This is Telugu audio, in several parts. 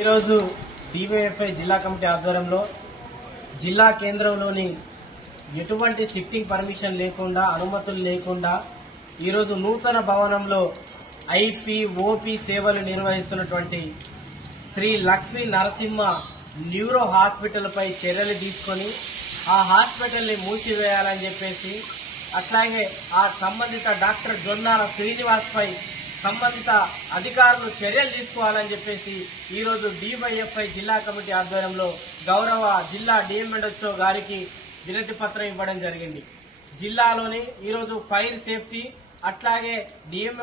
ఈరోజు డివైఎఫ్ఐ జిల్లా కమిటీ ఆధ్వర్యంలో జిల్లా కేంద్రంలోని ఎటువంటి సిట్టింగ్ పర్మిషన్ లేకుండా అనుమతులు లేకుండా ఈరోజు నూతన భవనంలో ఐపీ ఓపీ సేవలు నిర్వహిస్తున్నటువంటి శ్రీ లక్ష్మీ నరసింహ న్యూరో హాస్పిటల్ పై చర్యలు తీసుకొని ఆ హాస్పిటల్ని మూసివేయాలని చెప్పేసి అట్లాగే ఆ సంబంధిత డాక్టర్ జొన్నాల శ్రీనివాస్ పై సంబంధిత అధికారులు చర్యలు తీసుకోవాలని చెప్పేసి ఈరోజు డివైఎఫ్ఐ జిల్లా కమిటీ ఆధ్వర్యంలో గౌరవ జిల్లా డిఎంఎండ్ఓ గారికి వినతి పత్రం ఇవ్వడం జరిగింది. జిల్లాలోని ఈరోజు ఫైర్ సేఫ్టీ అట్లాగే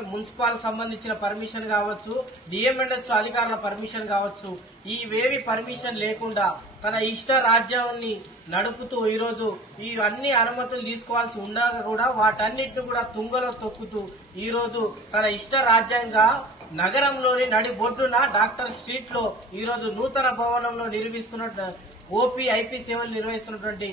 మున్సిపల్ సంబంధించిన పర్మిషన్ కావచ్చు, డిఎంఎండ్ఓ అధికారుల పర్మిషన్ కావచ్చు, ఇవేవి పర్మిషన్ లేకుండా తన ఇష్ట రాజ్యాన్ని నడుపుతూ ఈరోజు ఈ అన్ని అనుమతులు తీసుకోవాల్సి ఉండగా కూడా వాటన్నిటిని కూడా తుంగలో తొక్కుతూ ఈరోజు తన ఇష్ట రాజ్యంగా నగరంలోని నడిబొడ్డున డాక్టర్ స్ట్రీట్ లో ఈరోజు నూతన భవనంలో నిర్మిస్తున్న ఓపీ ఐపీ సేవలు నిర్వహిస్తున్నటువంటి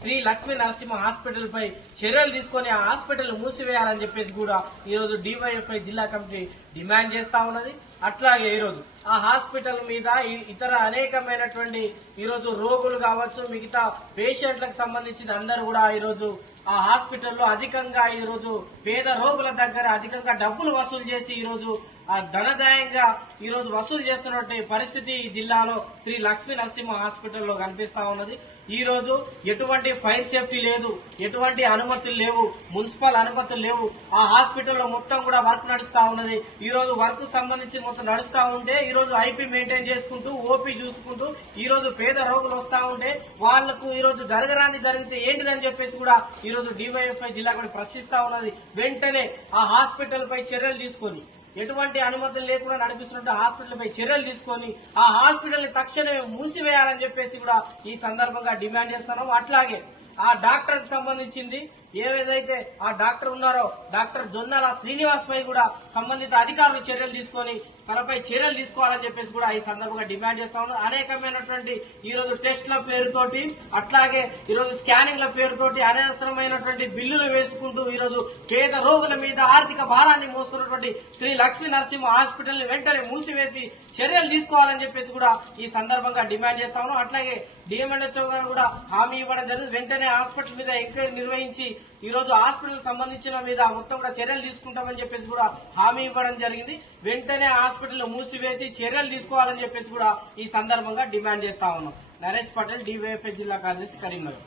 శ్రీ లక్ష్మీ నరసింహ హాస్పిటల్ పై చర్యలు తీసుకుని ఆ హాస్పిటల్ మూసివేయాలని చెప్పేసి కూడా ఈరోజు డివైఎఫ్ఐ జిల్లా కమిటీ డిమాండ్ చేస్తా ఉన్నది. అట్లాగే ఈరోజు ఆ హాస్పిటల్ మీద ఇతర అనేకమైనటువంటి ఈరోజు రోగులు కావచ్చు, మిగతా పేషెంట్లకు సంబంధించిన అందరూ కూడా ఈరోజు ఆ హాస్పిటల్లో అధికంగా ఈరోజు పేద రోగుల దగ్గర అధికంగా డబ్బులు వసూలు చేసి ఈరోజు ఆ ధనదాయంగా ఈరోజు వసూలు చేస్తున్నటువంటి పరిస్థితి జిల్లాలో శ్రీ లక్ష్మీ నరసింహ హాస్పిటల్లో కనిపిస్తా ఉన్నది. ఈ రోజు ఎటువంటి ఫైర్ సేఫ్టీ లేదు, ఎటువంటి అనుమతులు లేవు, మున్సిపల్ అనుమతులు లేవు. ఆ హాస్పిటల్లో మొత్తం కూడా వర్క్ నడుస్తా ఉన్నది. ఈ రోజు వర్క్ సంబంధించి మొత్తం నడుస్తా ఉంటే ఈ రోజు ఐపీ మెయింటైన్ చేసుకుంటూ ఓపీ చూసుకుంటూ ఈ రోజు పేద రోగులు వస్తా ఉంటే వాళ్లకు ఈ రోజు జరగరాని జరిగితే ఏంటిదని చెప్పేసి కూడా ఈ రోజు డివైఎఫ్ఐ జిల్లా కూడా ప్రశ్నిస్తా ఉన్నది. వెంటనే ఆ హాస్పిటల్ పై చర్యలు తీసుకొని ఎటువంటి అనుమతులు లేకుండా నడిపిస్తున్నట్టు హాస్పిటల్ పై చర్యలు తీసుకొని ఆ హాస్పిటల్ ని తక్షణమే మూసివేయాలని చెప్పేసి కూడా ఈ సందర్భంగా డిమాండ్ చేస్తున్నాం. అట్లాగే ఆ డాక్టర్ కి సంబంధించింది ఏదైతే ఆ డాక్టర్ ఉన్నారో డాక్టర్ జొన్నాల శ్రీనివాస్ పై కూడా సంబంధిత అధికారులు చర్యలు తీసుకొని తనపై చర్యలు తీసుకోవాలని చెప్పేసి కూడా ఈ సందర్భంగా డిమాండ్ చేస్తా ఉన్నాం. అనేకమైనటువంటి ఈ రోజు టెస్టుల పేరుతోటి అట్లాగే ఈ రోజు స్కానింగ్ల పేరుతోటి అనవసరమైనటువంటి బిల్లులు వేసుకుంటూ ఈ రోజు పేద రోగుల మీద ఆర్థిక భారాన్ని మోస్తున్నటువంటి శ్రీ లక్ష్మీ నరసింహ హాస్పిటల్ ని వెంటనే మూసివేసి చర్యలు తీసుకోవాలని చెప్పేసి కూడా ఈ సందర్భంగా డిమాండ్ చేస్తా ఉన్నాం. అట్లాగే డిఎంఎండ్ఓ గారు కూడా హామీ ఇవ్వడం జరిగింది. వెంటనే హాస్పిటల్ మీద ఎంక్వైరీ నిర్వహించి ఈ రోజు హాస్పిటల్ సంబంధించిన మీద మొత్తం కూడా చర్యలు తీసుకుంటామని చెప్పేసి కూడా హామీ ఇవ్వడం జరిగింది. వెంటనే హాస్పిటల్ మూసివేసి చర్యలు తీసుకోవాలని చెప్పేసి కూడా ఈ సందర్భంగా డిమాండ్ చేస్తా ఉన్నాం. నరేష్ పటేల్, డివైఎఫ్ఐ జిల్లా కార్యదర్శి, కరీంనగర్.